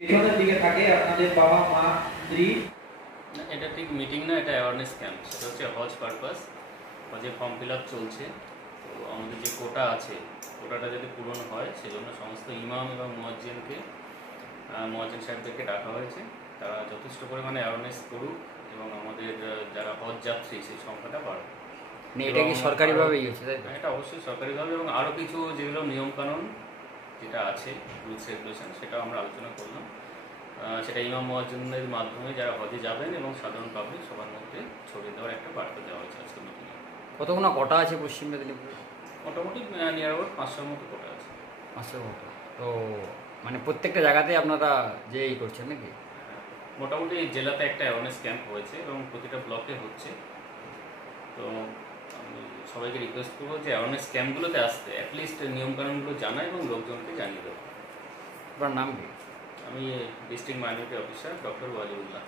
পেছনের দিকে থাকে আপনাদের বাবা মা স্ত্রী। এটা ঠিক মিটিং না, এটা অ্যাওয়ারনেস ক্যাম্প। সেটা হচ্ছে হজ পারপাস, হজের ফর্ম ফিল আপ চলছে। তো আমাদের যে কোটা আছে, কোটাটা যাতে পূরণ হয় সেজন্য সমস্ত ইমাম এবং মুয়াজ্জিন সাহেবদেরকে ডাকা হয়েছে। তারা যথেষ্ট পরিমাণে অ্যাওয়ারনেস করুক এবং আমাদের যারা হজ যাত্রী সেই সংখ্যাটা বাড়ুক। এটা কি সরকারিভাবেই হচ্ছে, তাই তো? এটা অবশ্যই সরকারিভাবে, এবং আরও কিছু যেগুলো নিয়মকানুন যেটা আছে, রুলস রেগুলেশন, সেটাও আমরা আলোচনা করলাম। সেটা ইমাম মুয়াজ্জিনদের মাধ্যমে যারা হজে যাবেন এবং সাধারণ পাবলিক সবার মধ্যে ছড়িয়ে দেওয়ার একটা বার্তা দেওয়া হয়েছে আজকে মিটিংয়ে। কতগুলো কোটা আছে পশ্চিম মেদিনীপুরে? মোটামুটি নিয়ার অ্যাবাউট 500-র মতো কোটা আছে। 500 কোটা। তো মানে প্রত্যেকটা জায়গাতে আপনারা যে করছেন নাকি? মোটামুটি জেলাতে একটা অ্যাওয়ারনেস ক্যাম্প হয়েছে এবং প্রতিটা ব্লকে হচ্ছে। তো আমি সবাইকে রিকোয়েস্ট করবো যে অ্যাওয়ারনেস ক্যাম্পগুলোতে আসতে, অ্যাটলিস্ট নিয়মকানুনগুলো জানা এবং লোকজনকে জানিয়ে দেবো। আপনার নাম কি? আমি district minority officer doctor Waliullah.